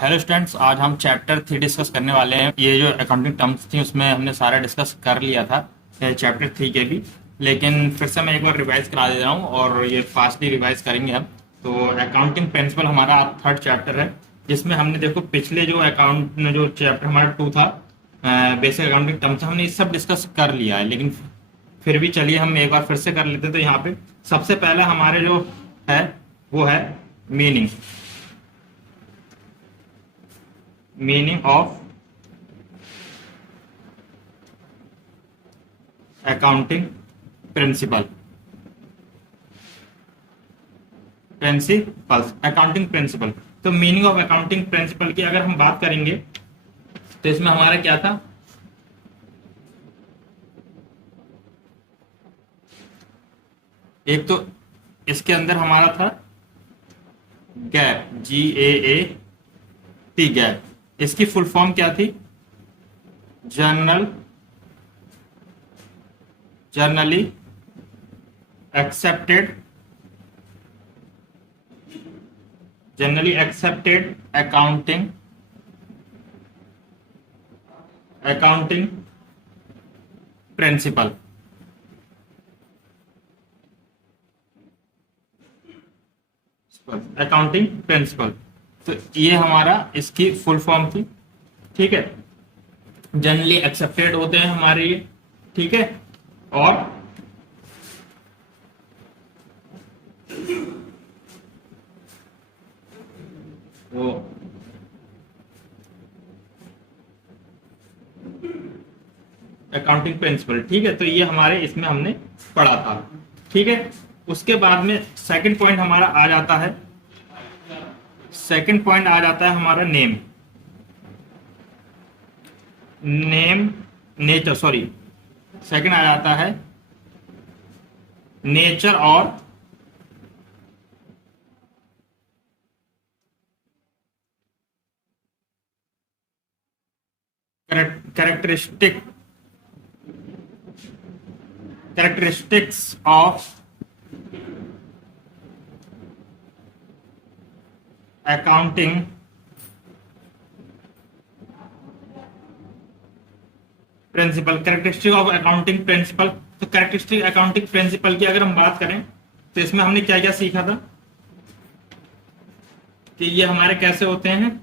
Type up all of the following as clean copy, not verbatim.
Hello students, आज हम chapter 3 discuss करने वाले हैं। ये जो अकाउंटिंग टर्म्स थी उसमें हमने सारा डिस्कस कर लिया था चैप्टर 3 के भी, लेकिन फिर से मैं एक बार रिवाइज करा दे रहा हूँ और ये फास्टली रिवाइज करेंगे हम। तो अकाउंटिंग प्रिंसिपल हमारा थर्ड चैप्टर है, जिसमें हमने देखो पिछले जो अकाउंट में जो चैप्टर हमारा 2 था बेसिक अकाउंटिंग टर्म्स, हमने ये सब डिस्कस कर लिया है। लेकिन फिर भी चलिए हम एक बार फिर से कर लेते हैं। तो यहाँ पे सबसे पहले हमारे जो है वो है meaning meaning of accounting principal. Accounting principle, तो मीनिंग ऑफ अकाउंटिंग प्रिंसिपल की अगर हम बात करेंगे तो इसमें हमारा क्या था। एक तो इसके अंदर हमारा था गैप, GAAP, गैप। इसकी फुल फॉर्म क्या थी? Generally accepted accounting principle. Accounting principle, तो ये हमारा इसकी फुल फॉर्म थी। ठीक है, जनरली एक्सेप्टेड होते हैं हमारे ये। ठीक है, और वो अकाउंटिंग प्रिंसिपल। ठीक है, तो ये हमारे इसमें हमने पढ़ा था। ठीक है, उसके बाद में सेकंड पॉइंट हमारा आ जाता है। हमारा नेचर, सॉरी, सेकंड आ जाता है नेचर और characteristics of accounting principal. Characteristic of accounting principal, तो कैरेक्टरिस्टिक अकाउंटिंग प्रिंसिपल की अगर हम बात करें तो इसमें हमने क्या क्या सीखा था कि ये हमारे कैसे होते हैं।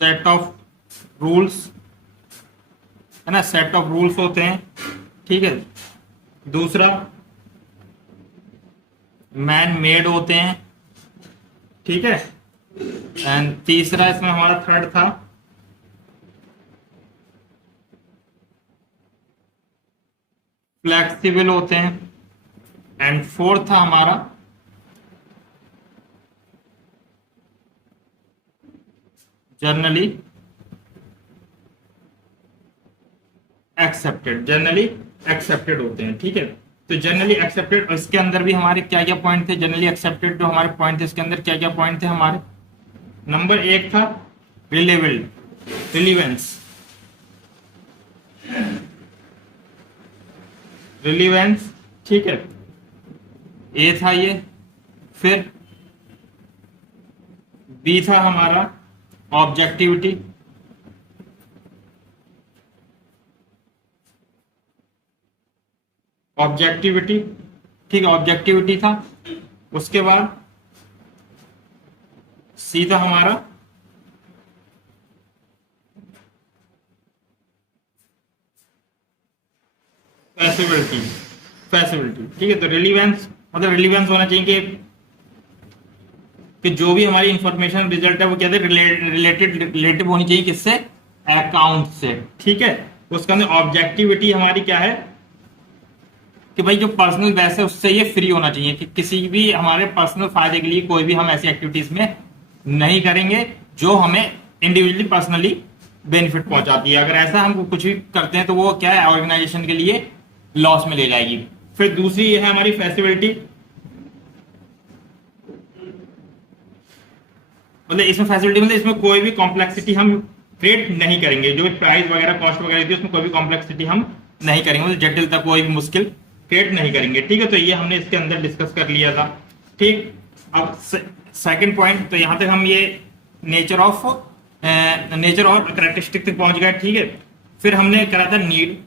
सेट ऑफ रूल्स, है ना, सेट ऑफ रूल्स होते हैं। ठीक है, दूसरा मैन मेड होते हैं। ठीक है, एंड तीसरा इसमें हमारा थर्ड था फ्लेक्सिबल होते हैं। एंड फोर्थ था हमारा जनरली एक्सेप्टेड होते हैं। ठीक है, तो जनरली एक्सेप्टेड, इसके अंदर भी हमारे क्या क्या पॉइंट थे? जनरली एक्सेप्टेड जो हमारे पॉइंट थे इसके अंदर क्या क्या पॉइंट थे हमारे? नंबर 1 था रिलीवेंस। ठीक है, ए था ये। फिर बी था हमारा ऑब्जेक्टिविटी। ठीक है, ऑब्जेक्टिविटी था। उसके बाद सी था हमारा फैसिलिटी। ठीक है, तो रिलीवेंस मतलब रिलीवेंस होना चाहिए कि जो भी हमारी इंफॉर्मेशन रिजल्ट है वो क्या है, रिलेटिव होनी चाहिए किससे? अकाउंट से। ठीक है, उसके अंदर ऑब्जेक्टिविटी हमारी क्या है कि भाई जो पर्सनल बेस है उससे ये फ्री होना चाहिए, कि किसी भी हमारे पर्सनल फायदे के लिए कोई भी हम ऐसी एक्टिविटीज में नहीं करेंगे जो हमें इंडिविजुअली पर्सनली बेनिफिट पहुंचाती है। अगर ऐसा हम कुछ भी करते हैं तो वो क्या है, ऑर्गेनाइजेशन के लिए लॉस में ले जाएगी। फिर दूसरी ये है हमारी फैसिलिटी, मतलब इसमें फैसिलिटी मतलब इसमें कोई भी कॉम्प्लेक्सिटी हम क्रिएट नहीं करेंगे। जो भी प्राइस वगैरह कॉस्ट वगैरह थी उसमें कोई भी कॉम्प्लेक्सिटी हम नहीं करेंगे, मतलब जटिलता कोई भी मुश्किल क्रिएट नहीं करेंगे। ठीक है, तो ये हमने इसके अंदर डिस्कस कर लिया था। ठीक, अब सेकंड पॉइंट, तो यहां तक हम ये नेचर ऑफ करेक्टरिस्टिक तक पहुंच गए। ठीक है, फिर हमने करा था need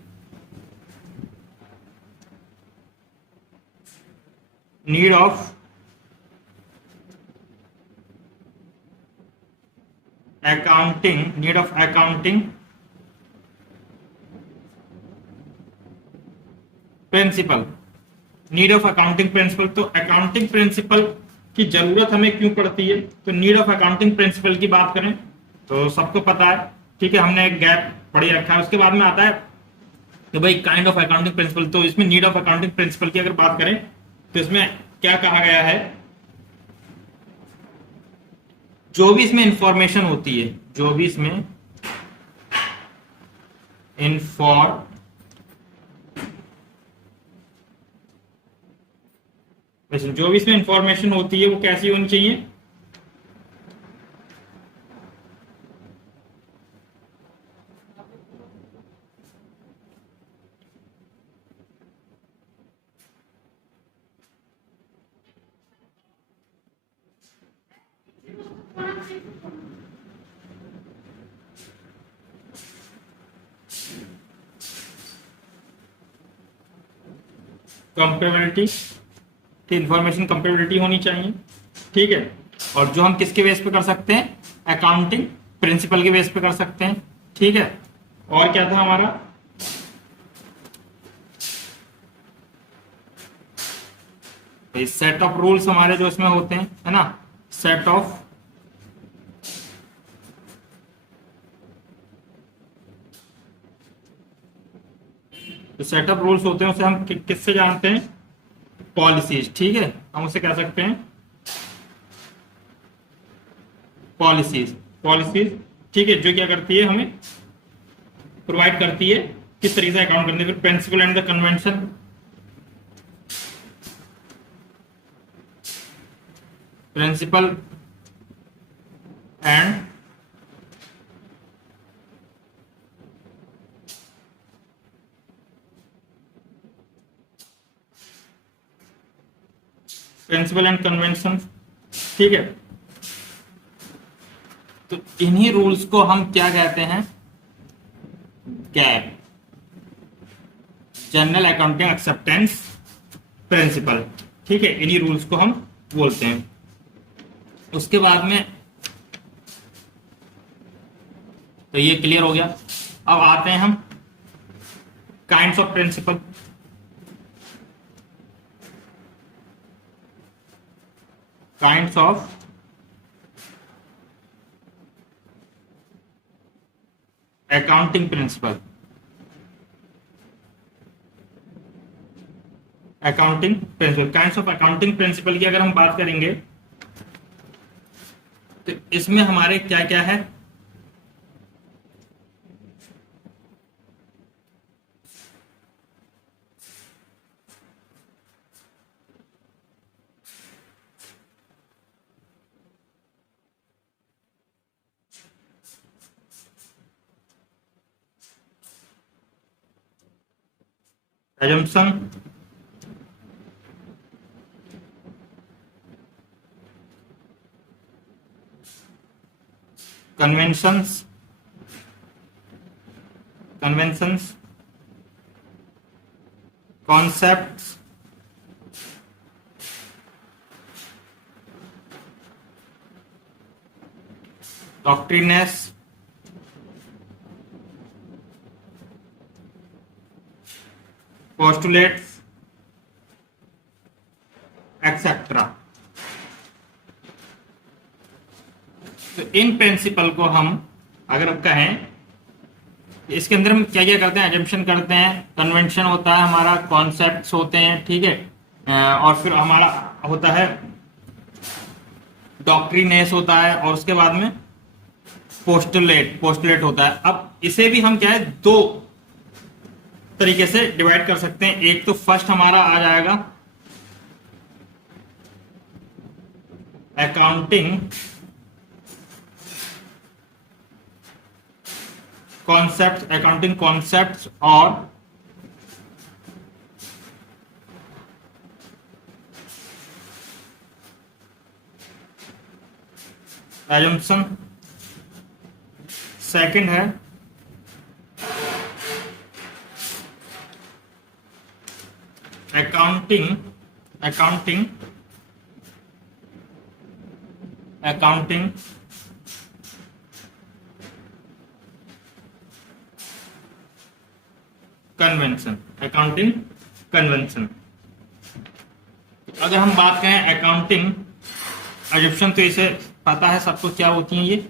of accounting principal. Need of accounting principal, तो अकाउंटिंग प्रिंसिपल की जरूरत हमें क्यों पड़ती है? तो नीड ऑफ अकाउंटिंग प्रिंसिपल की बात करें तो सबको पता है। ठीक है, हमने एक गैप पढ़ी रखा है। उसके बाद में आता है कि भाई काइंड ऑफ अकाउंटिंग प्रिंसिपल। तो इसमें नीड ऑफ अकाउंटिंग प्रिंसिपल की अगर बात करें तो इसमें क्या कहा गया है, जो भी इसमें इंफॉर्मेशन होती है, जो भी इसमें इंफॉर्मेशन होती है वो कैसी होनी चाहिए? कंपेबिलिटी, इंफॉर्मेशन कंपेबिलिटी होनी चाहिए। ठीक है, और जो हम किसके बेस पे कर सकते हैं? अकाउंटिंग प्रिंसिपल के बेस पे कर सकते हैं। ठीक है, और क्या था हमारा? सेट ऑफ रूल्स हमारे जो इसमें होते हैं, है ना, set of set of rules होते हैं उसे हम किससे जानते हैं? पॉलिसीज। ठीक है, हम उसे कह सकते हैं पॉलिसीज। ठीक है, जो क्या करती है, हमें प्रोवाइड करती है किस तरीके से अकाउंट करने। फिर principle and the convention, principle and convention. ठीक है, तो इन्हीं रूल्स को हम क्या कहते हैं? GAAP, general accounting acceptance principle. ठीक है, इन्हीं रूल्स को हम बोलते हैं। उसके बाद में तो ये क्लियर हो गया। अब आते हैं हम kinds of principle. Kinds of accounting principle. Kinds of accounting principle की अगर हम बात करेंगे तो इसमें हमारे क्या क्या है? assumption, conventions, concepts, doctrines, postulates, etcetera. तो इन प्रिंसिपल को हम अगर कहें, इसके अंदर हम क्या क्या करते हैं? एजम्पशन करते हैं, कन्वेंशन होता है हमारा, कॉन्सेप्ट्स होते हैं। ठीक है, और फिर हमारा होता है डॉक्ट्रिनेस होता है, और उसके बाद में पोस्टुलेट होता है। अब इसे भी हम क्या है, दो तरीके से डिवाइड कर सकते हैं। एक तो फर्स्ट हमारा आ जाएगा अकाउंटिंग कॉन्सेप्ट, अकाउंटिंग कॉन्सेप्ट और एजम्पशन। सेकंड है accounting accounting accounting convention, accounting convention. अगर हम बात करें अकाउंटिंग एजम्पशन, तो इसे पता है सबको क्या होती हैं ये।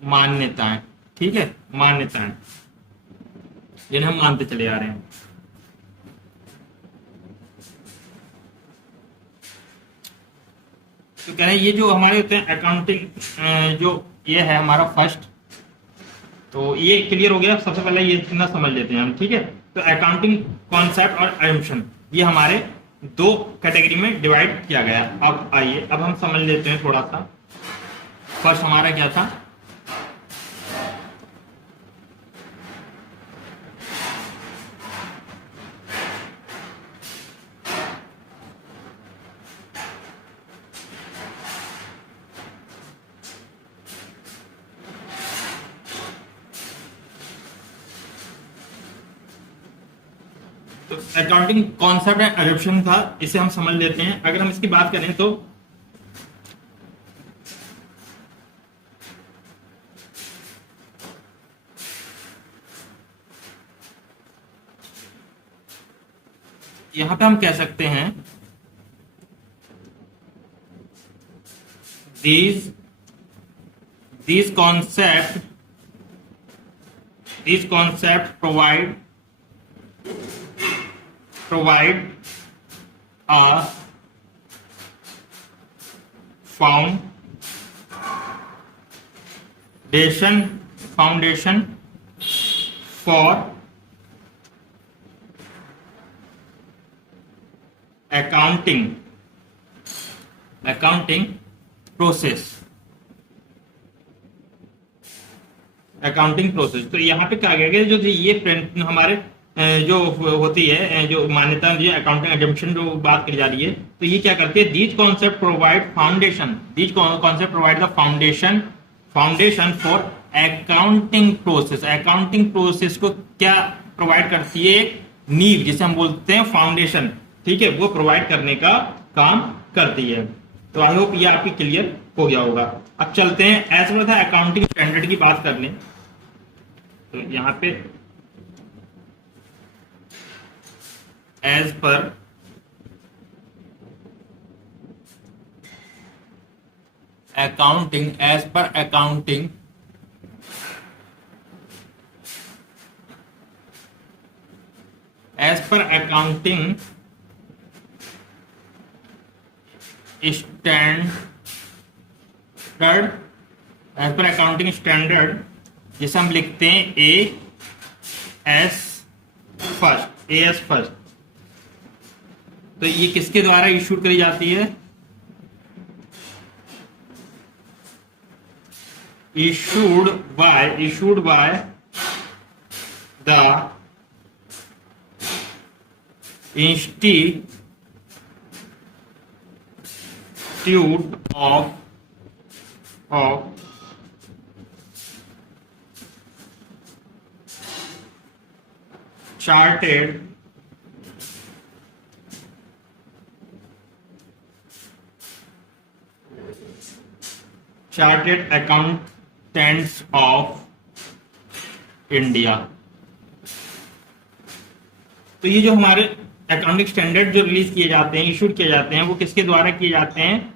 मान्यताएं, ठीक है, मान्यताएं जिन्हें हम मानते चले आ रहे हैं। तो कह रहे हैं ये जो हमारे होते हैं अकाउंटिंग, जो ये है हमारा फर्स्ट, तो ये क्लियर हो गया। सबसे पहले ये इतना समझ लेते हैं हम, ठीक है। तो अकाउंटिंग कॉन्सेप्ट और एजम्पशन ये हमारे दो कैटेगरी में डिवाइड किया गया। अब आइए अब हम समझ लेते हैं थोड़ा सा। फर्स्ट हमारा क्या था, तो अकाउंटिंग कॉन्सेप्ट एंड एडॉप्शन था, इसे हम समझ लेते हैं। अगर हम इसकी बात करें तो यहां पे हम कह सकते हैं these these concept provide a foundation for accounting process. Accounting process, तो यहाँ पे क्या गया जो ये हमारे जो होती है, जो मान्यता जो अकाउंटिंग एजम्पशन जो बात करी जा रही है, तो ये क्या करते हैं, these concept provide the foundation for accounting process. Accounting process को क्या प्रोवाइड करती है, नींव जिसे हम बोलते हैं फाउंडेशन, ठीक है, वो प्रोवाइड करने का काम करती है। तो आई होप ये आपकी क्लियर हो गया होगा। अब चलते हैं एज पर अकाउंटिंग स्टैंडर्ड की बात करने। तो यहां पे एज पर अकाउंटिंग स्टैंडर्ड जिसे हम लिखते हैं एएस फर्स्ट, तो ये किसके द्वारा इशूड करी जाती है, issued by the Institute of Chartered Accountants of India। तो ये जो हमारे अकाउंटिंग स्टैंडर्ड जो रिलीज किए जाते हैं, इशूड किए जाते हैं, वो किसके द्वारा किए जाते हैं,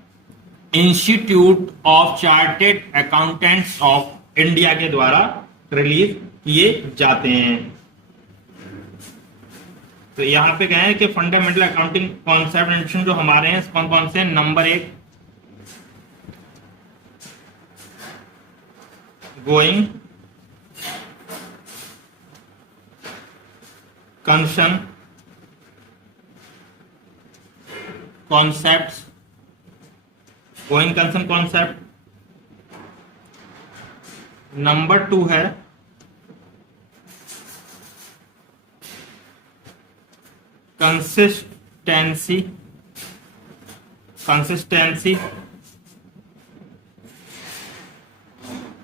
institute of chartered accountants of India के द्वारा रिलीज किए जाते हैं। तो यहां पे कहें कि फंडामेंटल अकाउंटिंग कॉन्सेप्ट जो हमारे हैं कौन कौन से, number 1 going concern concepts going concern concept. Number 2 है कंसिस्टेंसी। Consistency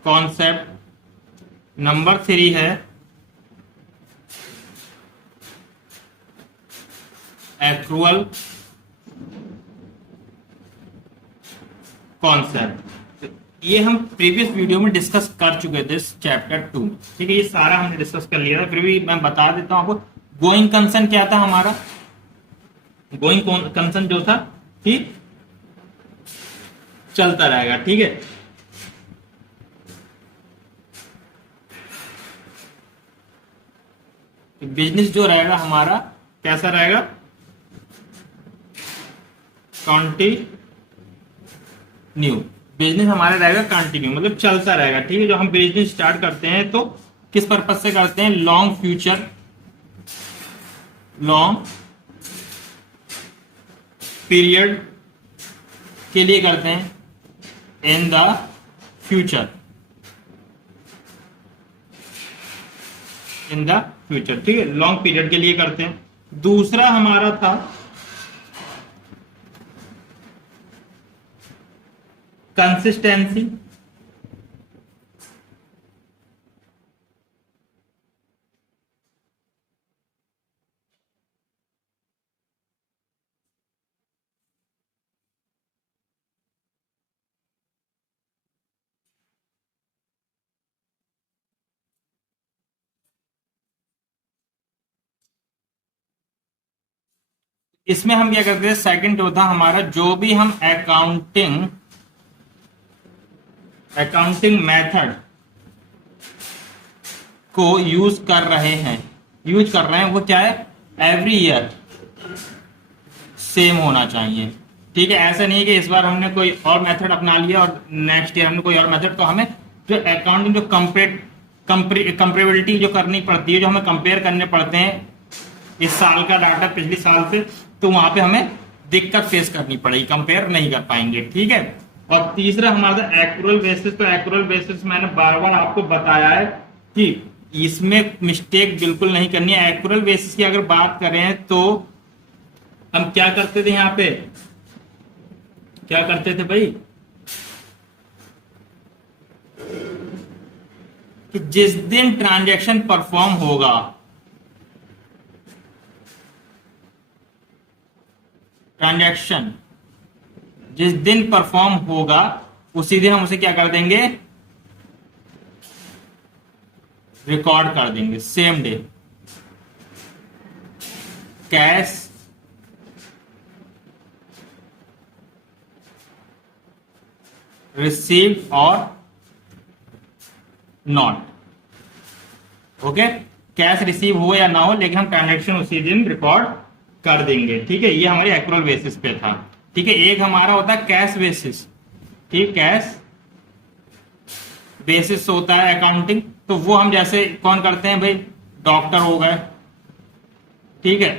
concept. नंबर 3 है एक्रूअल कॉन्सेप्ट। ये हम प्रीवियस वीडियो में डिस्कस कर चुके थे चैप्टर 2 में, ठीक है। ये सारा हमने डिस्कस कर लिया था, फिर भी मैं बता देता हूं आपको। गोइंग कंसर्न क्या था हमारा? गोइंग कंसर्न जो था कि चलता रहेगा, ठीक है। बिजनेस जो रहेगा हमारा कैसा रहेगा? कंटिन्यू। बिजनेस हमारा रहेगा कंटिन्यू, मतलब चलता रहेगा, ठीक है। जो हम बिजनेस स्टार्ट करते हैं तो किस पर्पज से करते हैं? लॉन्ग फ्यूचर, लॉन्ग पीरियड के लिए करते हैं, in the future, in the future, ठीक है। लॉन्ग पीरियड के लिए करते हैं। दूसरा हमारा था कंसिस्टेंसी। इसमें हम क्या करते हैं? सेकंड जो था हमारा, जो भी हम अकाउंटिंग मेथड को यूज कर रहे हैं, वो क्या है? एवरी ईयर सेम होना चाहिए, ठीक है। ऐसा नहीं है कि इस बार हमने कोई और मेथड अपना लिया और नेक्स्ट ईयर हमने कोई और मेथड। तो हमें जो अकाउंटिंग जो कंपेरेबिलिटी जो करनी पड़ती है, जो हमें कंपेयर करने पड़ते हैं इस साल का डाटा पिछले साल से, तो वहां पे हमें दिक्कत फेस करनी पड़ेगी, कंपेयर नहीं कर पाएंगे, ठीक है। और तीसरा हमारा एक्रूअल बेसिस। तो एक्रूअल बेसिस मैंने बार बार आपको बताया है कि इसमें मिस्टेक बिल्कुल नहीं करनी है। एक्रूअल बेसिस की अगर बात करें तो हम क्या करते थे? यहां पे क्या करते थे भाई? कि जिस दिन ट्रांजैक्शन परफॉर्म होगा, ट्रांजैक्शन जिस दिन परफॉर्म होगा उसी दिन हम उसे क्या कर देंगे? रिकॉर्ड कर देंगे, सेम डे। कैश रिसीव और नॉट, ओके। कैश रिसीव हो या ना हो, लेकिन हम ट्रांजैक्शन उसी दिन रिकॉर्ड कर देंगे, ठीक है। ये हमारे एक्रूअल बेसिस पे था, ठीक है। एक हमारा होता है कैश बेसिस, ठीक। कैश बेसिस होता है अकाउंटिंग, तो वो हम जैसे कौन करते हैं भाई? डॉक्टर हो गए, ठीक है,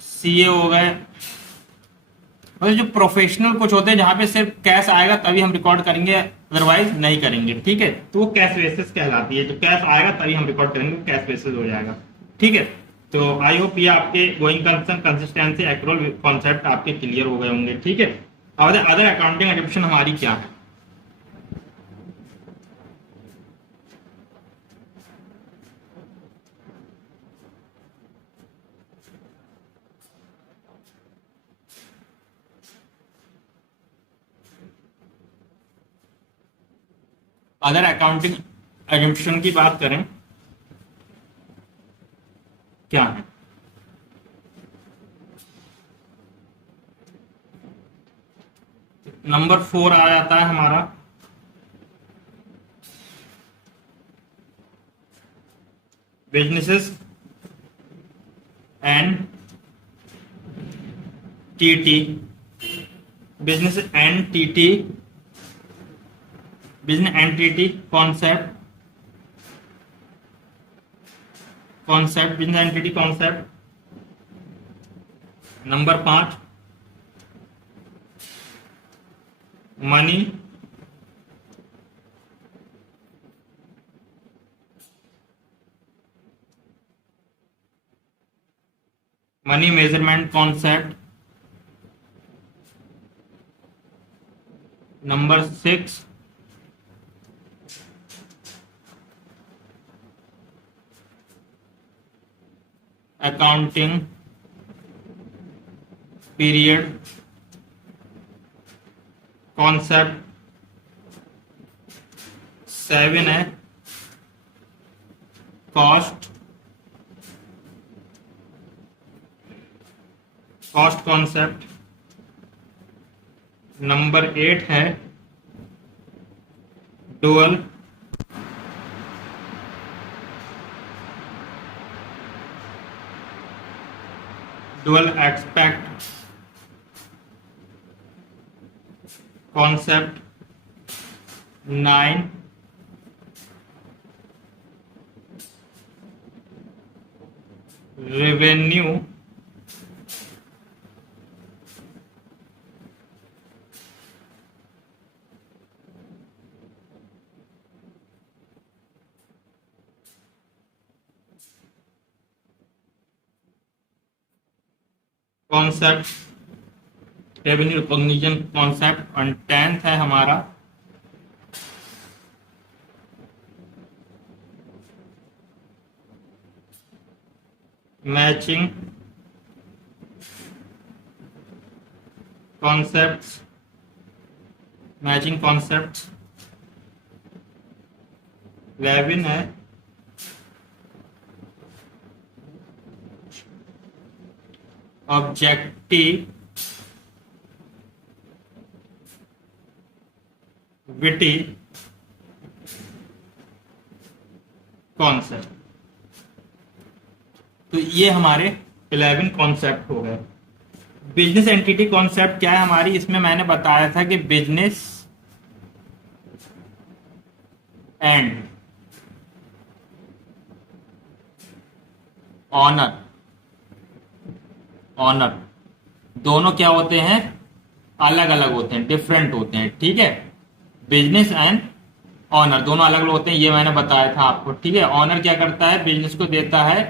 सीए हो गए, मतलब जो प्रोफेशनल कुछ होते हैं जहां पे सिर्फ कैश आएगा तभी हम रिकॉर्ड करेंगे, अदरवाइज नहीं करेंगे, ठीक है। तो वो कैश बेसिस कहलाती है। जो कैश आएगा तभी हम रिकॉर्ड करेंगे, कैश बेसिस हो जाएगा, ठीक है। तो आई होप ये आपके going concern, consistency, accrual concept आपके क्लियर हो गए होंगे, ठीक है। और अदर अकाउंटिंग एडिप्शन हमारी क्या है? अदर अकाउंटिंग एडिप्शन की बात करें, क्या है? नंबर 4 आ जाता है हमारा businesses and TT. Business entity, business entity concept, business entity concept. Number 5, money money measurement concept. Number 6, accounting period concept. 7 है कॉस्ट कॉस्ट कॉन्सेप्ट। नंबर 8 है dual dual expect concept. 9, revenue concept, revenue recognition concept. और 10th है हमारा matching concepts. Matching concepts 11 है objectivity concept. तो ये हमारे 11 concept हो गए। बिजनेस एंटिटी कॉन्सेप्ट क्या है हमारी, इसमें मैंने बताया था कि बिजनेस एंड ऑनर दोनों क्या होते हैं, अलग अलग होते हैं, डिफरेंट होते हैं। ठीक है, बिजनेस एंड ऑनर दोनों अलग अलग होते हैं, ये मैंने बताया था आपको। ठीक है, ऑनर क्या करता है, बिजनेस को देता है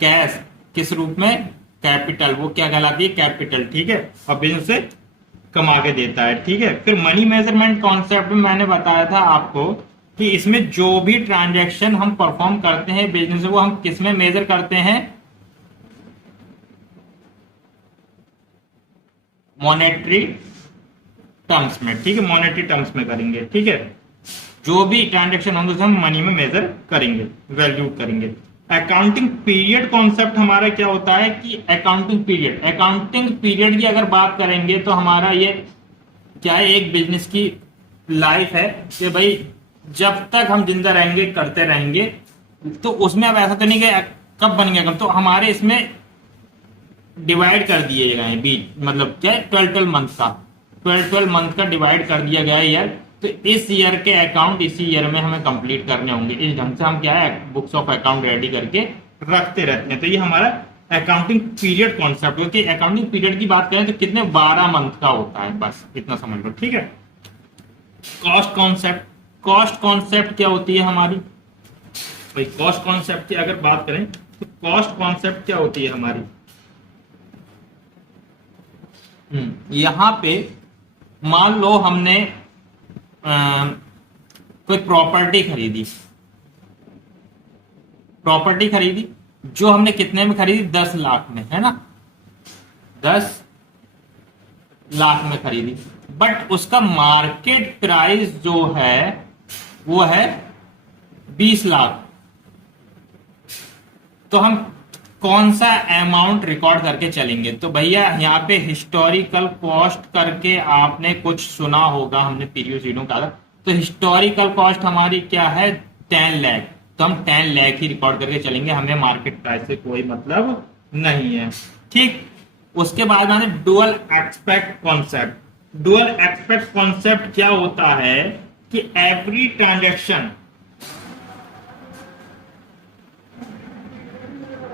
कैश, किस रूप में, कैपिटल, वो क्या कहलाती है, कैपिटल। ठीक है, और बिजनेस से कमा के देता है। ठीक है, फिर मनी मेजरमेंट कॉन्सेप्ट में मैंने बताया था आपको कि इसमें जो भी ट्रांजैक्शन हम परफॉर्म करते हैं बिजनेस, वो हम किस में मेजर करते हैं, मॉनेटरी टर्म्स में। ठीक है, मॉनेटरी टर्म्स में करेंगे। ठीक है, जो भी ट्रांजैक्शन होंगे उसे हम मनी में मेजर करेंगे, वैल्यू करेंगे। अकाउंटिंग पीरियड कॉन्सेप्ट हमारा क्या होता है कि अकाउंटिंग पीरियड की अगर बात करेंगे तो हमारा ये क्या है, एक बिजनेस की लाइफ है कि भाई जब तक हम जिंदा रहेंगे करते रहेंगे। तो उसमें अब ऐसा तो नहीं कि कब बन गया, तो हमारे इसमें डिवाइड कर दिए गए हैं बीच, मतलब क्या है, 12 मंथ का, 12 मंथ का डिवाइड कर दिया गया है ईयर। तो इस ईयर के अकाउंट इसी ईयर में हमें कंप्लीट करने होंगे। इस ढंग से हम क्या है, बुक्स ऑफ अकाउंट रेडी करके रखते रहते हैं। तो ये हमारा अकाउंटिंग पीरियड कॉन्सेप्ट, क्योंकि अकाउंटिंग पीरियड की बात करें तो कितने 12 मंथ का होता है, बस इतना समझ लो। ठीक है, कॉस्ट कॉन्सेप्ट क्या होती है हमारी भाई, कॉस्ट कॉन्सेप्ट की अगर बात करें तो कॉस्ट कॉन्सेप्ट क्या होती है हमारी, यहां पे मान लो हमने कोई प्रॉपर्टी खरीदी, जो हमने कितने में खरीदी, 10 लाख में, है ना, 10 लाख में खरीदी। बट उसका मार्केट प्राइस जो है वो है 20 लाख। तो हम कौन सा अमाउंट रिकॉर्ड करके चलेंगे, तो भैया यहाँ पे हिस्टोरिकल कॉस्ट करके आपने कुछ सुना होगा, हमने प्रीवियस वीडियो का। तो हिस्टोरिकल कॉस्ट हमारी क्या है, 10 लाख। तो हम 10 लाख ही रिकॉर्ड करके चलेंगे, हमें मार्केट प्राइस से कोई मतलब नहीं है। ठीक, उसके बाद आने डुअल एक्सपेक्ट कॉन्सेप्ट क्या होता है कि एवरी ट्रांजैक्शन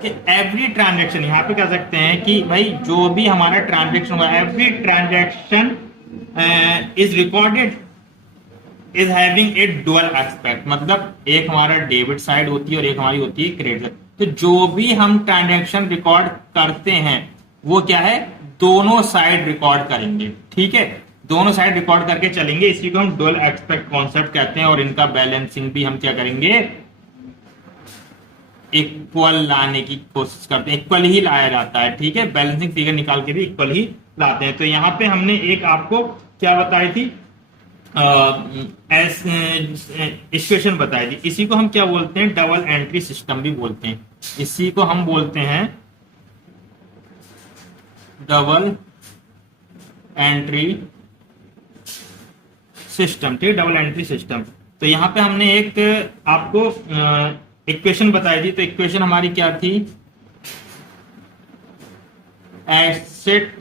कि एवरी ट्रांजेक्शन, यहाँ पे कह सकते हैं कि भाई जो भी हमारा ट्रांजेक्शन हुआ, every transaction is recorded is having A dual aspect, मतलब एक हमारा डेबिट साइड होती है और एक हमारी होती है क्रेडिट साइड। तो जो भी हम ट्रांजेक्शन रिकॉर्ड करते हैं वो क्या है, दोनों साइड रिकॉर्ड करेंगे, ठीक है, दोनों साइड रिकॉर्ड करके चलेंगे। इसी को हम डुअल एस्पेक्ट कॉन्सेप्ट कहते हैं और इनका बैलेंसिंग भी हम क्या करेंगे, इक्वल लाने की कोशिश करते हैं, इक्वल ही लाया जाता है, ठीक है, बैलेंसिंग फिगर निकाल के भी इक्वल ही लाते हैं। तो यहां पे हमने एक आपको क्या बताई थी, इक्वेशन बताई थी, इसी को हम क्या बोलते हैं, डबल एंट्री सिस्टम भी बोलते हैं, इसी को हम बोलते हैं डबल एंट्री सिस्टम, ठीक है, डबल एंट्री सिस्टम। तो यहां पे हमने एक आपको इक्वेशन बताई थी, तो इक्वेशन हमारी क्या थी, asset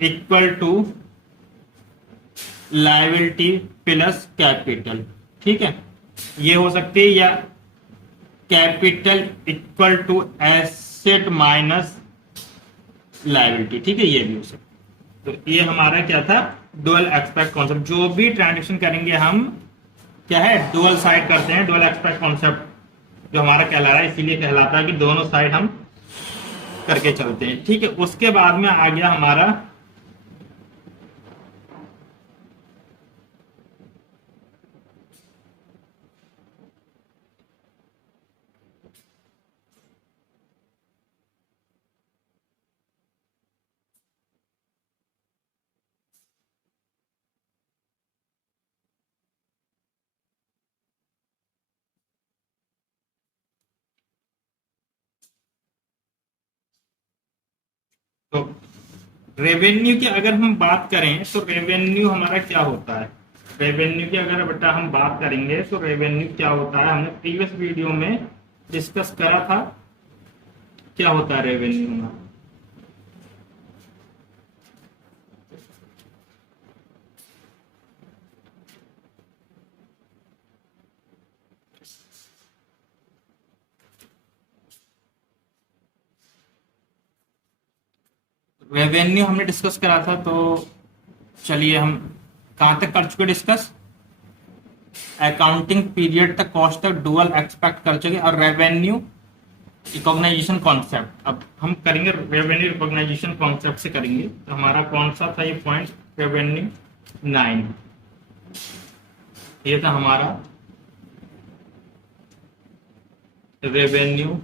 equal to liability plus capital, ठीक है, ये हो सकती है, या capital equal to asset minus liability, ठीक है, ये भी हो सकता है। तो ये हमारा क्या था, डुअल एस्पेक्ट कॉन्सेप्ट। जो भी ट्रांजेक्शन करेंगे हम क्या है, डुअल साइड करते हैं, डुअल एस्पेक्ट कॉन्सेप्ट जो हमारा कहला रहा है, इसीलिए कहलाता है कि दोनों साइड हम करके चलते हैं, ठीक है। उसके बाद में आ गया हमारा तो रेवेन्यू की अगर हम बात करें तो रेवेन्यू हमारा क्या होता है, रेवेन्यू की अगर बेटा हम बात करेंगे तो रेवेन्यू क्या होता है, हमने प्रीवियस वीडियो में डिस्कस करा था, क्या होता है रेवेन्यू हमारा। रेवेन्यू हमने डिस्कस करा था, तो चलिए हम कहां तक कर चुके डिस्कस, अकाउंटिंग पीरियड तक, कॉस्ट तक, डुअल एक्सपेक्ट कर चुके, और रेवेन्यू रिकॉग्नाइजेशन कॉन्सेप्ट अब हम करेंगे, रेवेन्यू रिकॉग्नाइजेशन कॉन्सेप्ट से करेंगे। तो हमारा कौन सा था ये पॉइंट, रेवेन्यू 9, ये था हमारा रेवेन्यू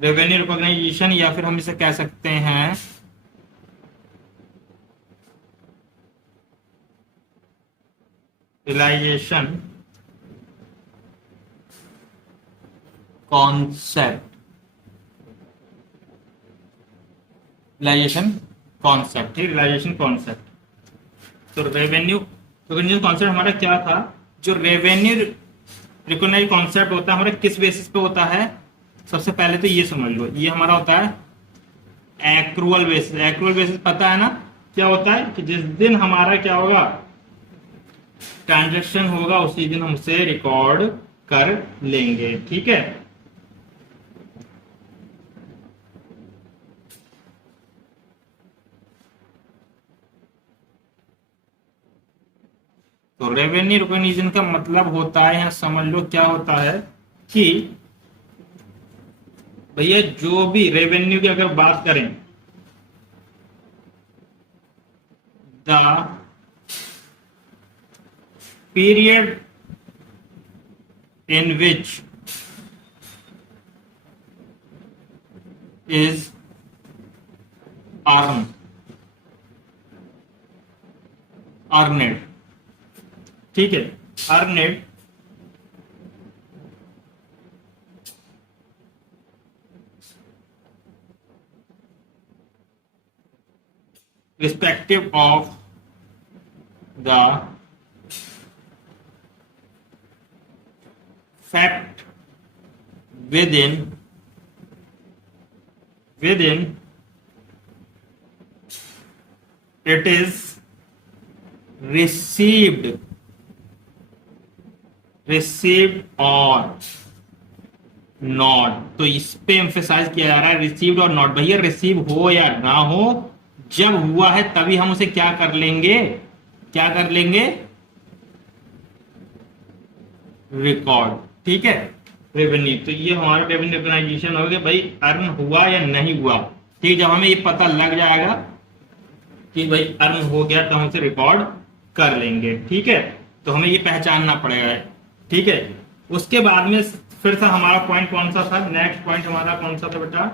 रेवेन्यू रिकॉग्नाइजेशन, या फिर हम इसे कह सकते हैं रियलाइजेशन कॉन्सेप्ट, रियलाइजेशन कॉन्सेप्ट, ठीक, रियलाइजेशन कॉन्सेप्ट। तो रेवेन्यू रिकॉग्निशन कॉन्सेप्ट हमारा क्या था, जो रेवेन्यू रिकॉग्नाइज कॉन्सेप्ट होता है हमारा किस बेसिस पे होता है, सबसे पहले तो ये समझ लो, ये हमारा होता है एक्रूअल बेसिस। एक्रूअल बेसिस पता है ना क्या होता है, कि जिस दिन हमारा क्या होगा, ट्रांजेक्शन होगा, उसी दिन हम उसे रिकॉर्ड कर लेंगे, ठीक है। तो रेवेन्यू रिकॉग्निशन का मतलब होता है, यहां समझ लो क्या होता है, कि भैया जो भी रेवेन्यू की अगर बात करें, the period in which is earned, ठीक है, earned respective of the fact within it is received, received और नॉट। तो इस पे एम्फेसाइज किया जा रहा है रिसीव्ड और नॉट। भैया रिसीव हो या ना हो, जब हुआ है तभी हम उसे क्या कर लेंगे, क्या कर लेंगे, रिकॉर्ड। ठीक है, रेवेन्यू। तो ये हमारा रेवेन्यू रिकॉग्नाइजेशन हो गया भाई, अर्न हुआ या नहीं हुआ। ठीक है, जब हमें ये पता लग जाएगा कि भाई अर्न हो गया तो हम इसे रिकॉर्ड कर लेंगे। ठीक है, तो हमें ये पहचानना पड़ेगा। ठीक है, उसके बाद में फिर से हमारा पॉइंट कौन सा था, नेक्स्ट पॉइंट हमारा कौन सा था बेटा,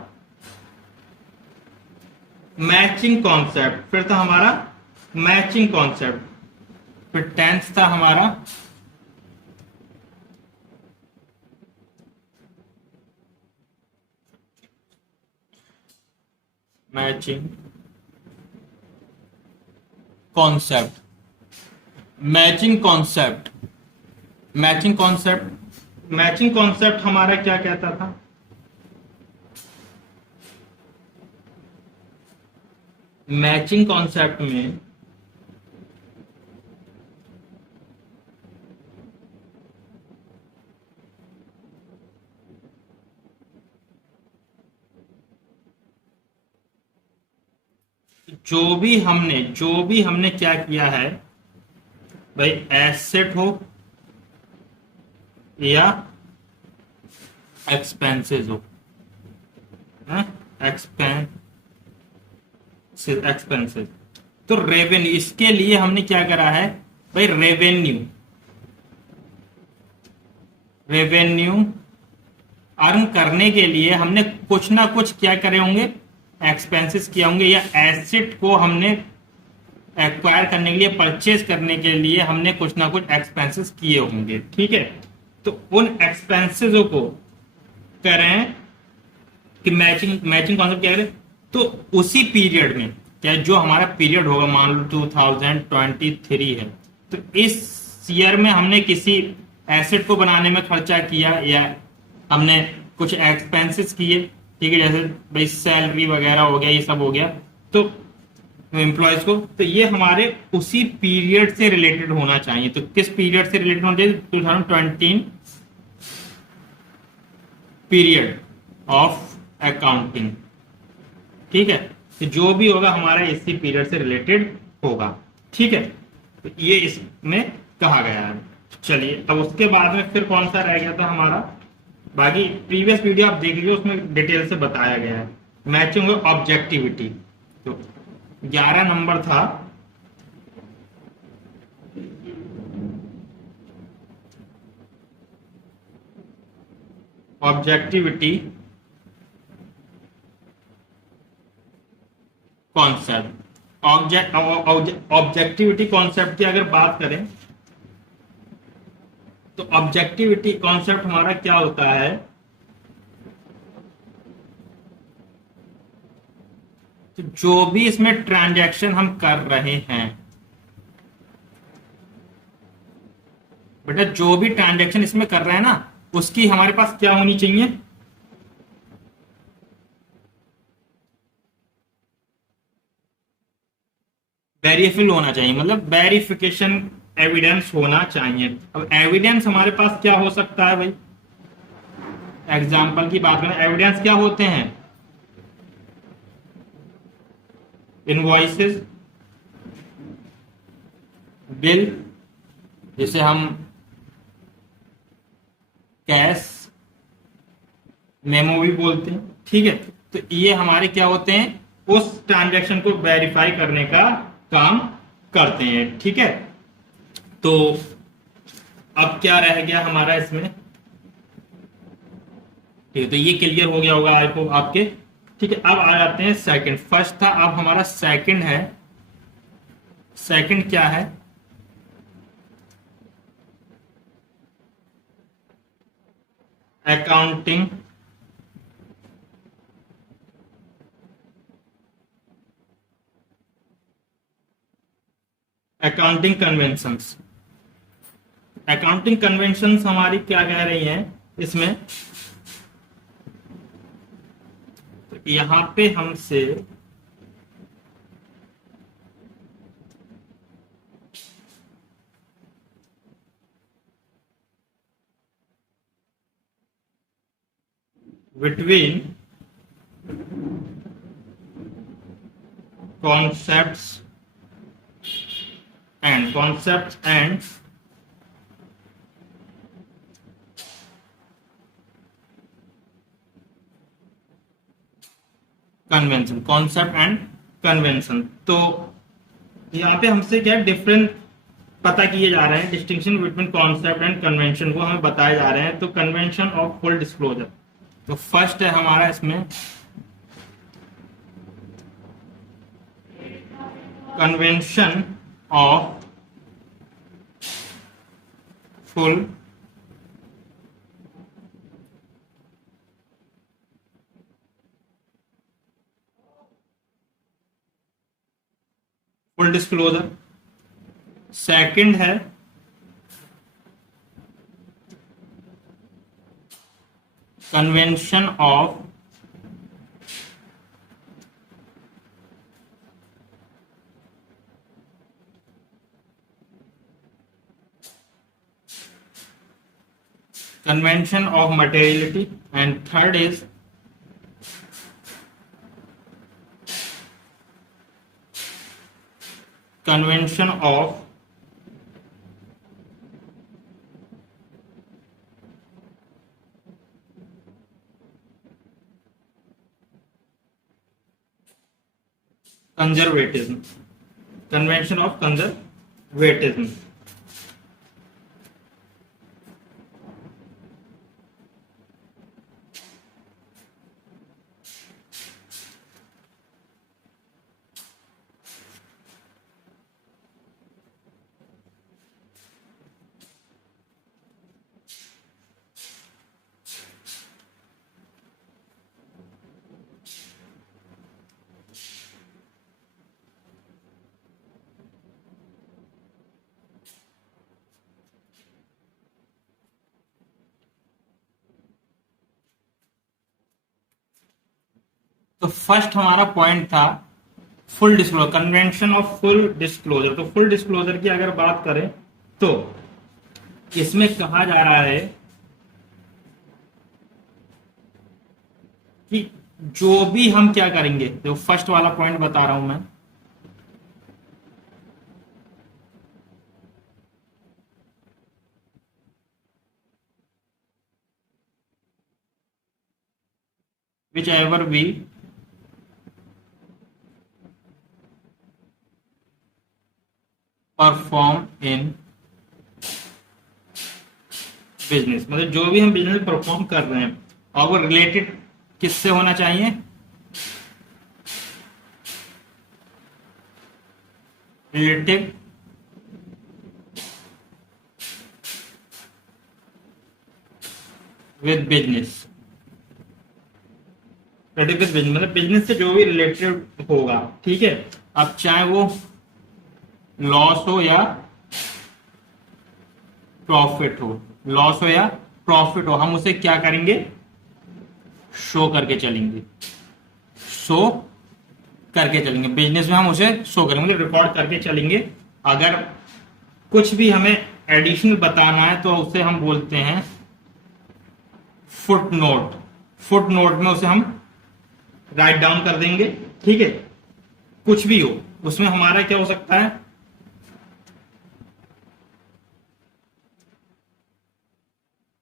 मैचिंग कॉन्सेप्ट। फिर था हमारा मैचिंग कॉन्सेप्ट। फिर टेंथ था हमारा matching concept. Matching concept, matching concept, matching concept हमारा क्या कहता था, मैचिंग कॉन्सेप्ट में जो भी हमने क्या किया है भाई, एसेट हो या एक्सपेंसेस हो, एक्सपेंसेस। तो रेवेन्यू, इसके लिए हमने क्या करा है भाई, रेवेन्यू, रेवेन्यू अर्न करने के लिए हमने कुछ ना कुछ क्या करे होंगे, एक्सपेंसेस किया होंगे, या एसेट को हमने एक्वायर करने के लिए, परचेज करने के लिए हमने कुछ ना कुछ एक्सपेंसेस किए होंगे। ठीक है, तो उन एक्सपेंसेस को करें कि मैचिंग, मैचिंग कॉन्सेप्ट क्या करें, तो उसी पीरियड में क्या जो हमारा पीरियड होगा, मान लो 2023 है, तो इस ईयर में हमने किसी एसेट को बनाने में खर्चा किया या हमने कुछ एक्सपेंसेस किए। ठीक है, जैसे भाई सैलरी वगैरह हो गया, ये सब हो गया, तो एम्प्लॉयज को, तो ये हमारे उसी पीरियड से रिलेटेड होना चाहिए। तो किस पीरियड से रिलेटेड होना चाहिए, 2020 पीरियड ऑफ अकाउंटिंग। ठीक है, तो जो भी होगा हमारा इसी पीरियड से रिलेटेड होगा। ठीक है, तो ये इसमें कहा गया है। चलिए, अब उसके बाद में फिर कौन सा रह गया था हमारा, बाकी प्रीवियस वीडियो आप देख लीजिए, उसमें डिटेल से बताया गया है। मैचिंग ऑब्जेक्टिविटी, तो 11 नंबर था ऑब्जेक्टिविटी कॉन्सेप्ट। ऑब्जेक्टिविटी कॉन्सेप्ट की अगर बात करें तो ऑब्जेक्टिविटी कॉन्सेप्ट हमारा क्या होता है, तो जो भी इसमें ट्रांजैक्शन हम कर रहे हैं बेटा, जो भी ट्रांजैक्शन इसमें कर रहे हैं ना, उसकी हमारे पास क्या होनी चाहिए, वेरीफाइल होना चाहिए, मतलब वेरिफिकेशन एविडेंस होना चाहिए। अब एविडेंस हमारे पास क्या हो सकता है भाई, एग्जाम्पल की बात करें, एविडेंस क्या होते हैं, इनवॉइसेस, बिल, जिसे हम कैश मेमो भी बोलते हैं। ठीक है, तो ये हमारे क्या होते हैं, उस ट्रांजैक्शन को वेरीफाई करने का काम करते हैं। ठीक है, तो अब क्या रह गया हमारा इसमें, ठीक है, तो ये क्लियर हो गया होगा आई होप आपके। ठीक है, अब आ जाते हैं सेकंड, फर्स्ट था, अब हमारा सेकंड है। सेकंड क्या है, accounting accounting conventions. Accounting conventions हमारी क्या कह रही हैं इसमें, तो यहां पे हमसे between concepts and convention, concept and convention. तो यहाँ पे हमसे क्या डिफरेंट पता किए जा रहे हैं, distinction between concept and convention वो हमें बताए जा रहे हैं। तो कन्वेंशन ऑफ फुल डिस्क्लोजर, तो फर्स्ट है हमारा इसमें convention of full disclosure. Second है convention of materiality, and third is convention of conservatism, convention of conservatism। तो फर्स्ट हमारा पॉइंट था full disclosure, convention of full disclosure. तो फुल डिस्क्लोजर की अगर बात करें तो इसमें कहा जा रहा है कि जो भी हम क्या करेंगे, जो फर्स्ट वाला पॉइंट बता रहा हूं मैं, whichever we perform in business, मतलब जो भी हम बिजनेस परफॉर्म कर रहे हैं और वो रिलेटेड किससे होना चाहिए, relative with business, relative with business मतलब बिजनेस से जो भी रिलेटेड होगा। ठीक है, अब चाहे वो लॉस हो या प्रॉफिट हो, लॉस हो या प्रॉफिट हो, हम उसे क्या करेंगे, शो करके चलेंगे, शो करके चलेंगे। बिजनेस में हम उसे शो करेंगे, रिकॉर्ड करके चलेंगे। अगर कुछ भी हमें एडिशनल बताना है तो उसे हम बोलते हैं फुट नोट। फुट नोट में उसे हम राइट डाउन कर देंगे। ठीक है, कुछ भी हो उसमें हमारा क्या हो सकता है,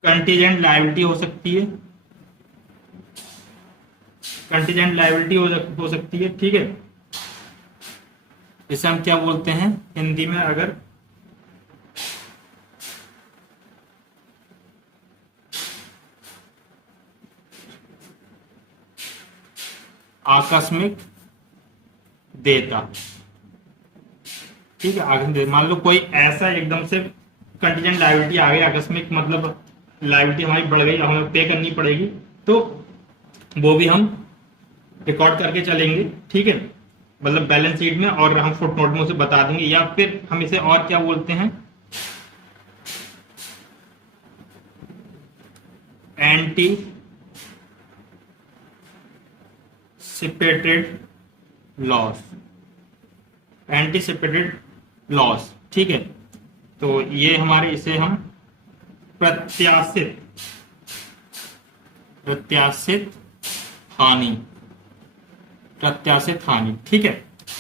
कंटीजेंट लायबिलिटी हो सकती है, कंटीजेंट लायबिलिटी हो सकती है। ठीक है, इसे हम क्या बोलते हैं हिंदी में, अगर आकस्मिक देयता। ठीक है, आकस्मिक, मान लो कोई ऐसा एकदम से कंटीजेंट लायबिलिटी आ गई, आकस्मिक मतलब लायबिलिटी हमारी बढ़ गई, हमें पे करनी पड़ेगी, तो वो भी हम रिकॉर्ड करके चलेंगे। ठीक है, मतलब बैलेंस शीट में, और हम फुट नोट में उसे बता देंगे। या फिर हम इसे और क्या बोलते हैं, एंटीसिपेटेड लॉस, एंटीसिपेटेड लॉस। ठीक है, तो ये हमारे, इसे हम प्रत्याशित प्रत्याशित हानि, प्रत्याशित हानि। ठीक है,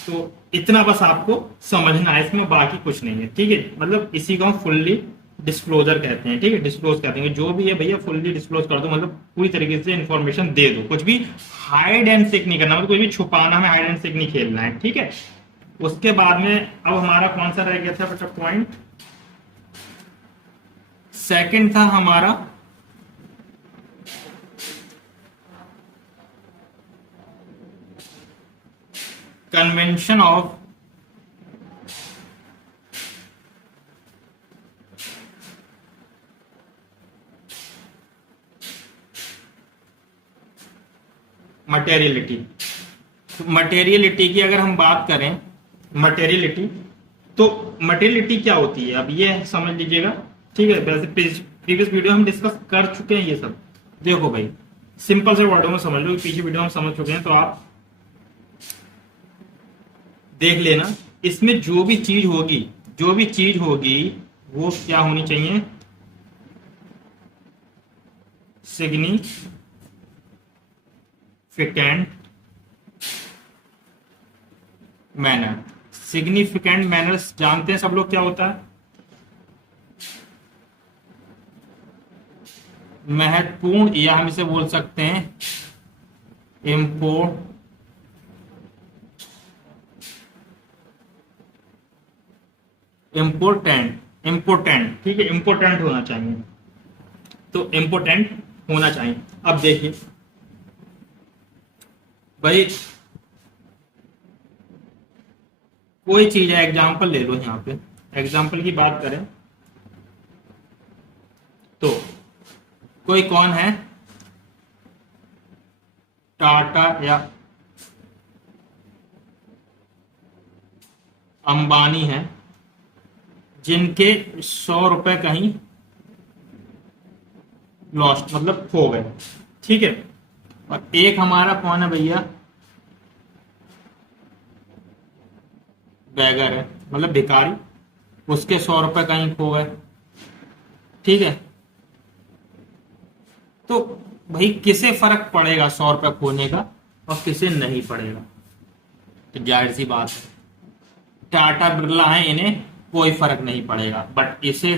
तो इतना बस आपको समझना है इसमें, बाकी कुछ नहीं है। ठीक है, मतलब इसी को हम फुल्ली डिस्क्लोजर कहते हैं। ठीक है, डिस्क्लोज कहते हैं, जो भी है भैया फुल्ली डिस्क्लोज कर दो, मतलब पूरी तरीके से इन्फॉर्मेशन दे दो, कुछ भी हाइड एंड सीक नहीं करना, मतलब कुछ भी छुपाना, हमें हाइड एंड सीक नहीं खेलना है। ठीक है, उसके बाद में अब हमारा कौन सा रह गया था बेटा पॉइंट? सेकंड था हमारा कन्वेंशन ऑफ मटेरियलिटी। मटेरियलिटी की अगर हम बात करें, मटेरियलिटी, तो मटेरियलिटी क्या होती है अब ये समझ लीजिएगा। ठीक है, वैसे प्रीवियस वीडियो हम डिस्कस कर चुके हैं ये सब। देखो भाई, सिंपल से वर्डों में समझ लो, पीछे वीडियो हम समझ चुके हैं, तो आप देख लेना। इसमें जो भी चीज होगी, जो भी चीज होगी वो क्या होनी चाहिए? Significant manner. सिग्निफिकेंट मैनर्स जानते हैं सब लोग क्या होता है? महत्वपूर्ण, या हम इसे बोल सकते हैं इम्पोर्टेंट। इम्पोर्टेंट, ठीक है, इम्पोर्टेंट होना चाहिए, तो इम्पोर्टेंट होना चाहिए। अब देखिए भाई, कोई चीज है, एग्जाम्पल ले लो, यहाँ पे एग्जाम्पल की बात करें तो कोई कौन है? टाटा या अंबानी है, जिनके 100 रुपए कहीं लॉस्ट, मतलब खो गए। ठीक है, और एक हमारा कौन है भैया? बैगर है, मतलब भिखारी, उसके 100 रुपए कहीं खो गए। ठीक है, तो भाई किसे फर्क पड़ेगा 100 रुपए खोने का और किसे नहीं पड़ेगा? तो जाहिर सी बात है, टाटा बिरला है, इन्हें कोई फर्क नहीं पड़ेगा, बट इसे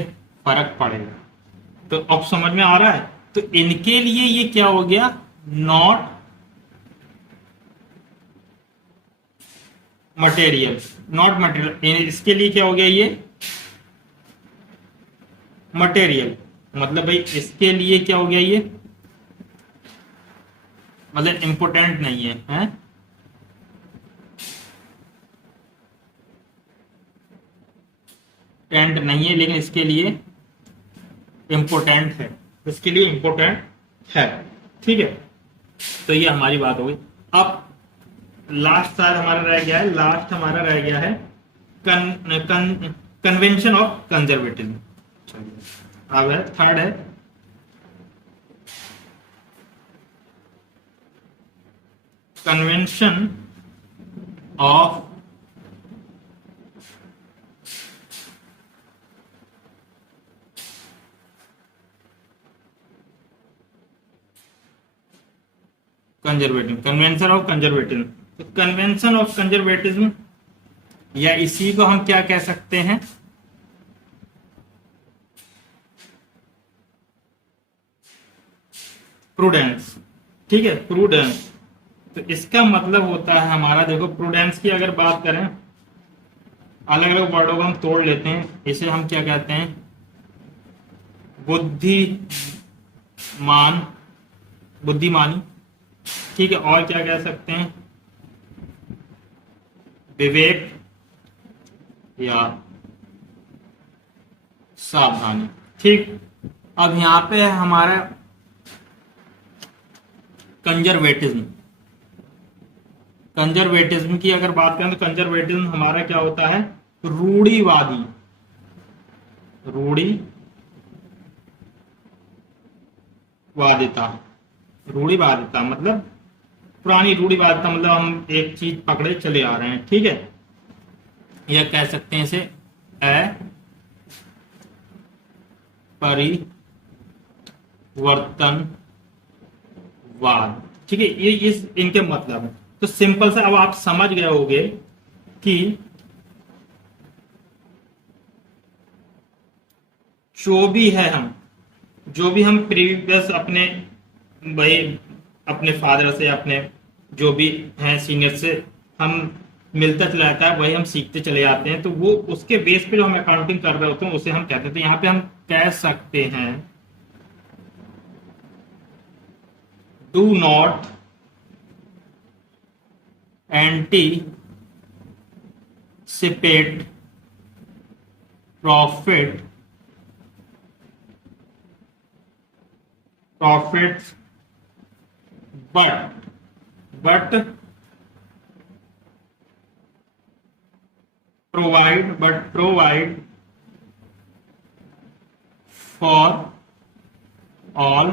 फर्क पड़ेगा। तो अब समझ में आ रहा है? तो इनके लिए ये क्या हो गया? Not material, not material. इसके लिए क्या हो गया? ये मटेरियल, मतलब भाई इसके लिए क्या हो गया? ये मतलब इंपोर्टेंट नहीं है, हैं? टेंट नहीं है, लेकिन इसके लिए इंपोर्टेंट है, इसके लिए इंपोर्टेंट है। ठीक है, तो ये हमारी बात हो गई। अब लास्ट सार हमारा रह गया है, लास्ट हमारा रह गया है कन्वेंशन ऑफ कंजर्वेटिज्म। अब है थर्ड है convention of conservatism. Convention of conservatism, तो कन्वेंशन ऑफ कंजर्वेटिज्म, या इसी को हम क्या कह सकते हैं? प्रूडेंस। ठीक है, प्रूडेंस। तो इसका मतलब होता है हमारा, देखो प्रूडेंस की अगर बात करें, अलग अलग वर्डों को हम तोड़ लेते हैं। इसे हम क्या कहते हैं? बुद्धिमान, बुद्धिमानी। ठीक है, और क्या कह सकते हैं? विवेक या सावधानी। ठीक, अब यहां पे हमारा कंजर्वेटिज्म। कंजर्वेटिज्म की अगर बात करें तो कंजर्वेटिज्म हमारा क्या होता है? रूढ़िवादी, रूढ़िवादिता। रूढ़िवादिता मतलब पुरानी रूढ़िवादिता, मतलब हम एक चीज पकड़े चले आ रहे हैं। ठीक है, यह कह सकते हैं इसे अपरिवर्तनशील वाद। ठीक है, ये इनके मतलब है। तो सिंपल सा अब आप समझ गए होंगे कि जो भी है हम जो भी हम प्रीवियस अपने भाई अपने फादर से, अपने जो भी हैं सीनियर से हम मिलता चला जाता है, वही हम सीखते चले जाते हैं। तो वो उसके बेस पे जो हम अकाउंटिंग कर रहे होते हैं उसे हम कहते हैं। तो यहाँ पे हम कह सकते हैं do not anticipate profit profits but provide for all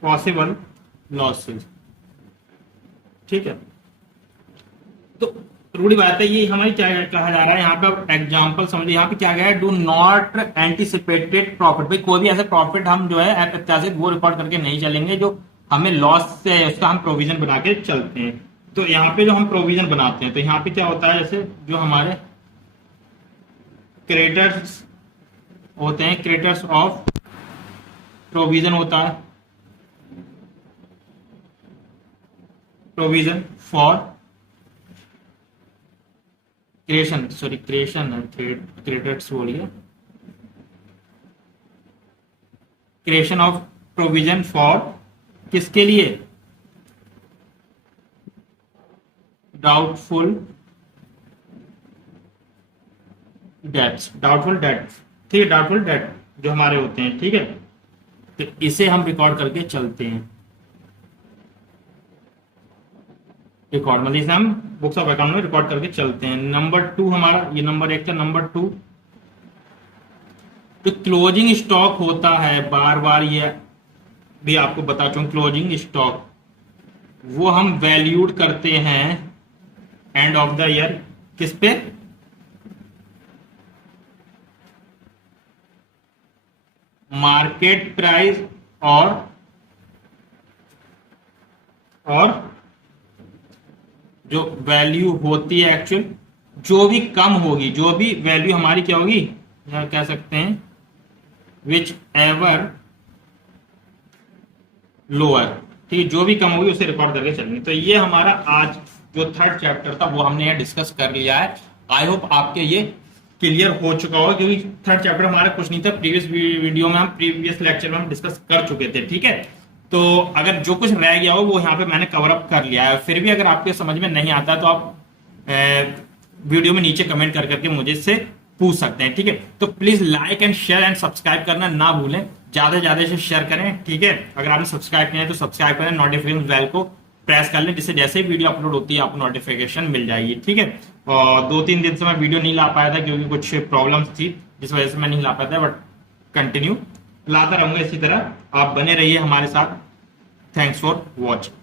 possible losses। ठीक है, तो रूढ़ी बात है ये हमारी क्या कहा जा रहा है यहाँ पे। एग्जांपल समझिए, यहाँ पे क्या गया है, डू नॉट एंटीसिपेटेड प्रॉफिट। भाई कोई भी ऐसा प्रॉफिट हम जो है अप्रत्याशित वो रिकॉर्ड करके नहीं चलेंगे जो हमें लॉस से है, उसका हम प्रोविजन बना के चलते हैं। तो यहाँ पे जो हम प्रोविजन बनाते हैं, तो यहाँ पे क्या होता है, जैसे जो हमारे क्रेडिटर्स होते हैं, क्रेडिटर्स ऑफ प्रोविजन होता है, प्रोविजन फॉर क्रिएशन क्रेडिटर्स बोलिए, क्रिएशन ऑफ प्रोविजन फॉर किसके लिए, डाउटफुल डेट्स। ठीक है, डाउटफुल डेट जो हमारे होते हैं। ठीक है, तो इसे हम रिकॉर्ड करके चलते हैं। रिकॉर्ड मतलब इसे हम बुक्स ऑफ अकाउंट में रिकॉर्ड करके चलते हैं। नंबर 2 हमारा, ये नंबर 1 था। नंबर 2 जो क्लोजिंग स्टॉक होता है, बार बार ये भी आपको बता चुका हूं, क्लोजिंग स्टॉक वो हम वैल्यूड करते हैं एंड ऑफ द ईयर। किस पे, मार्केट प्राइस और जो वैल्यू होती है एक्चुअल, जो भी कम होगी, जो भी वैल्यू हमारी क्या होगी, या कह सकते हैं विच एवर लोअर। ठीक है, जो भी कम होगी उसे रिकॉर्ड करके चलेंगे। तो ये हमारा आज जो 3rd चैप्टर था वो हमने यहाँ डिस्कस कर लिया है। आई होप आपके ये क्लियर हो चुका होगा, क्योंकि 3rd चैप्टर हमारा कुछ नहीं था, प्रीवियस वीडियो में हम प्रीवियस लेक्चर में हम डिस्कस कर चुके थे। ठीक है, तो अगर जो कुछ रह गया हो वो यहाँ पे मैंने कवर अप कर लिया है। फिर भी अगर आपके समझ में नहीं आता तो आप वीडियो में नीचे कमेंट कर करके मुझे से पूछ सकते हैं। ठीक है, तो please like and share and subscribe करना ना भूलें, ज्यादा से ज्यादा से शेयर करें। ठीक है, अगर आपने सब्सक्राइब किया है तो सब्सक्राइब करें, नोटिफिकेशन बेल को प्रेस कर लें, जिससे जैसे ही वीडियो अपलोड होती है आपको नोटिफिकेशन मिल जाएगी। ठीक है, और 2-3 दिन से मैं वीडियो नहीं ला पाया था क्योंकि कुछ प्रॉब्लम्स थी जिस वजह से मैं नहीं ला पाया था, बट कंटिन्यू लाता रहूंगा इसी तरह। आप बने रहिए हमारे साथ। Thanks for watching.